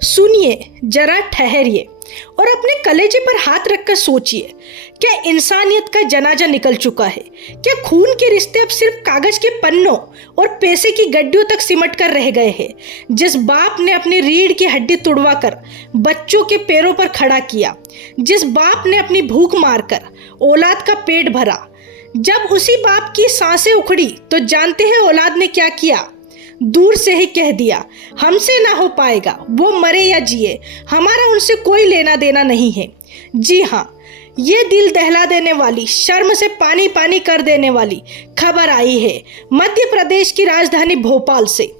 सुनिए, जरा ठहरिए और अपने कलेजे पर हाथ रखकर सोचिए। क्या इंसानियत का जनाजा निकल चुका है? क्या खून के रिश्ते अब सिर्फ कागज के पन्नों और पैसे की गड्डियों तक सिमट कर रह गए हैं? जिस बाप ने अपनी रीढ़ की हड्डी तुड़वाकर बच्चों के पैरों पर खड़ा किया, जिस बाप ने अपनी भूख मारकर औलाद का पेट भरा, जब उसी बाप की सांसें उखड़ी तो जानते हैं औलाद ने क्या किया? दूर से ही कह दिया, हमसे ना हो पाएगा, वो मरे या जिए, हमारा उनसे कोई लेना देना नहीं है। जी हाँ, ये दिल दहला देने वाली, शर्म से पानी पानी कर देने वाली खबर आई है मध्य प्रदेश की राजधानी भोपाल से,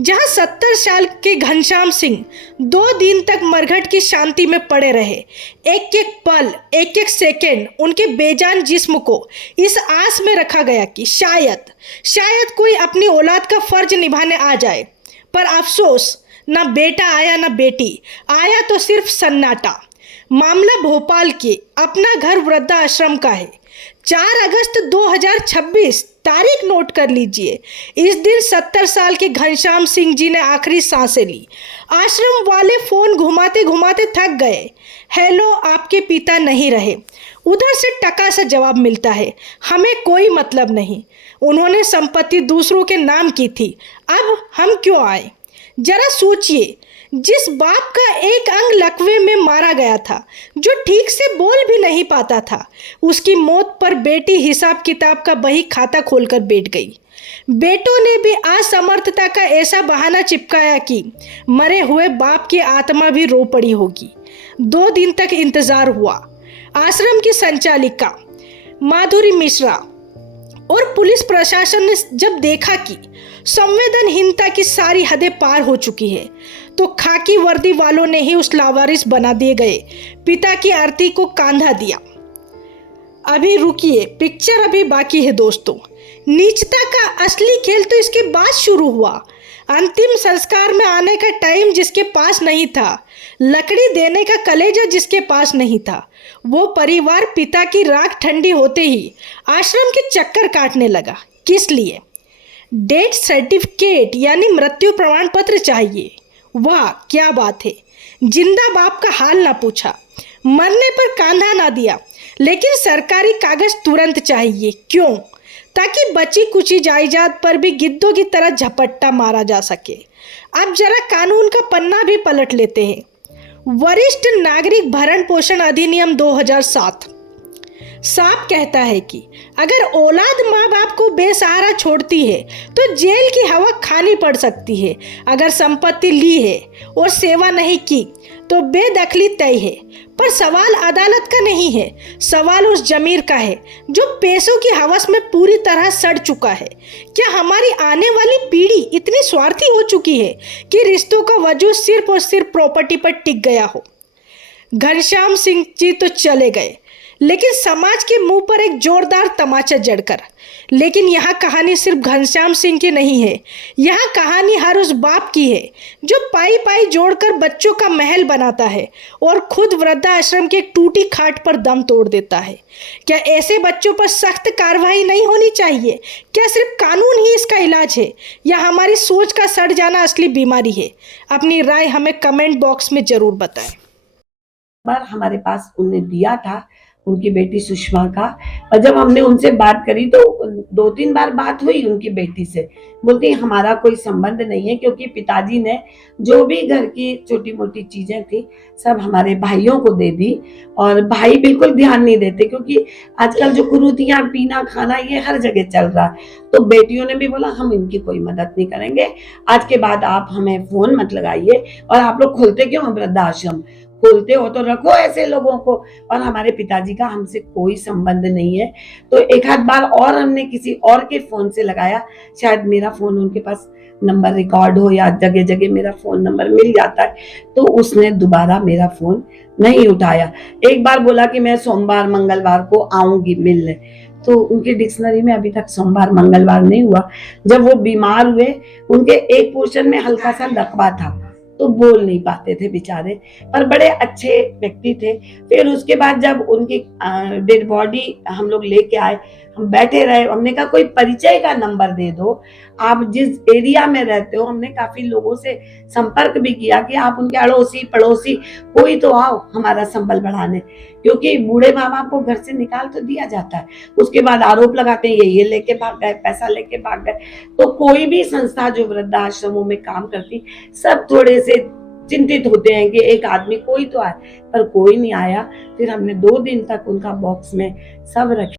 जहां 70 साल के घनश्याम सिंह 2 दिन तक मरघट की शांति में पड़े रहे। एक एक पल, एक एक सेकेंड उनके बेजान जिस्म को इस आस में रखा गया कि शायद कोई अपनी औलाद का फर्ज निभाने आ जाए। पर अफसोस, ना बेटा आया ना बेटी, आया तो सिर्फ सन्नाटा। मामला भोपाल के अपना घर वृद्धाश्रम का है। 4 अगस्त 2026, तारीख नोट कर लीजिए। इस दिन 70 साल के घनश्याम सिंह जी ने आखिरी सांसें ली। आश्रम वाले फोन घुमाते घुमाते थक गए। हेलो, आपके पिता नहीं रहे। उधर से टका सा जवाब मिलता है, हमें कोई मतलब नहीं, उन्होंने संपत्ति दूसरों के नाम की थी, अब हम क्यों आए? जरा सोचिए, जिस बाप का एक अंग लकवे में मारा गया था, जो ठीक से बोल भी नहीं पाता था, उसकी मौत पर बेटी हिसाब किताब का बही खाता खोलकर बैठ गई। बेटों ने भी असमर्थता का ऐसा बहाना चिपकाया कि मरे हुए बाप की आत्मा भी रो पड़ी होगी। 2 दिन तक इंतजार हुआ। आश्रम की संचालिका माधुरी मिश्रा और पुलिस प्रशासन ने जब देखा कि संवेदनहीनता की सारी हदें पार हो चुकी है, तो खाकी वर्दी वालों ने ही उस लावारिस बना दिए गए पिता की आरती को कांधा दिया। अभी रुकिए, पिक्चर अभी बाकी है दोस्तों। नीचता का असली खेल तो इसके बाद शुरू हुआ। अंतिम संस्कार में आने का टाइम जिसके पास नहीं था, लकड़ी देने का कलेजा जिसके पास नहीं था, वो परिवार पिता की राख ठंडी होते ही आश्रम के चक्कर काटने लगा। किस लिए? डेथ सर्टिफिकेट यानी मृत्यु प्रमाण पत्र चाहिए। वाह क्या बात है! जिंदा बाप का हाल ना पूछा, मरने पर कांधा ना दिया, लेकिन सरकारी कागज तुरंत चाहिए। क्यों? ताकि बची कुची जायदाद पर भी गिद्धों की तरह झपट्टा मारा जा सके। अब जरा कानून का पन्ना भी पलट लेते हैं। वरिष्ठ नागरिक भरण पोषण अधिनियम 2007 साफ कहता है कि अगर औलाद माँ बाप को बेसहारा छोड़ती है तो जेल की हवा खानी पड़ सकती है। अगर संपत्ति ली है और सेवा नहीं की तो बेदखली तय है। पर सवाल अदालत का नहीं है, सवाल उस जमीर का है जो पैसों की हवस में पूरी तरह सड़ चुका है। क्या हमारी आने वाली पीढ़ी इतनी स्वार्थी हो चुकी है कि रिश्तों का वजूद सिर्फ और सिर्फ प्रॉपर्टी पर टिक गया हो? घनश्याम सिंह जी तो चले गए, लेकिन समाज के मुंह पर एक जोरदार तमाचा जड़कर। लेकिन यहाँ कहानी सिर्फ घनश्याम सिंह की नहीं है, यहाँ कहानी हर उस बाप की है जो पाई पाई जोड़कर बच्चों का महल बनाता है और खुद वृद्धाश्रम की एक टूटी खाट पर दम तोड़ देता है। क्या ऐसे बच्चों पर सख्त कार्रवाई नहीं होनी चाहिए? क्या सिर्फ कानून ही इसका इलाज है, या हमारी सोच का सड़ जाना असली बीमारी है? अपनी राय हमें कमेंट बॉक्स में जरूर बताएं। बार हमारे पास उन्हें दिया था उनकी बेटी सुषमा का, और जब हमने उनसे बात करी तो 2-3 बार बात हुई उनकी बेटी से। बोलती हमारा कोई संबंध नहीं है, क्योंकि पिताजी ने जो भी घर की छोटी मोटी चीजें थी सब हमारे भाइयों को दे दी, और भाई बिल्कुल ध्यान नहीं देते, क्योंकि आजकल जो कुरीतियां, पीना खाना ये हर जगह चल रहा है। तो बेटियों ने भी बोला हम इनकी कोई मदद नहीं करेंगे, आज के बाद आप हमें फोन मत लगाइए, और आप लोग खोलते क्यों वृद्धाश्रम? खोलते हो तो रखो ऐसे लोगों को, और हमारे पिताजी का हमसे कोई संबंध नहीं है। तो एक आध बार और हमने किसी और के फोन से लगाया, शायद मेरा फोन उनके पास नंबर रिकॉर्ड हो या जगह जगह मेरा फोन नंबर मिल जाता है, तो उसने दोबारा मेरा फोन नहीं उठाया। एक बार बोला कि मैं सोमवार मंगलवार को आऊंगी मिलने, तो उनके डिक्शनरी में अभी तक सोमवार मंगलवार नहीं हुआ। जब वो बीमार हुए, उनके एक पोर्शन में हल्का सा लकवा था, तो बोल नहीं पाते थे बेचारे, पर बड़े अच्छे व्यक्ति थे। फिर उसके बाद जब उनकी डेड बॉडी हम लोग लेके आए हम बैठे रहे, हमने कहा कोई परिचय का नंबर दे दो, आप जिस एरिया में रहते हो। हमने काफी लोगों से संपर्क भी किया कि आप उनके अड़ोसी पड़ोसी कोई तो आओ हमारा संबल बढ़ाने, क्योंकि बूढ़े माँ बाप को घर से निकाल तो दिया जाता है, उसके बाद आरोप लगाते हैं ये लेके भाग गए, पैसा लेके भाग गए। तो कोई भी संस्था जो वृद्धाश्रमों में काम करती, सब थोड़े से चिंतित होते हैं कि एक आदमी कोई तो आए, पर कोई नहीं आया। फिर हमने 2 दिन तक उनका बॉक्स में सब रखे।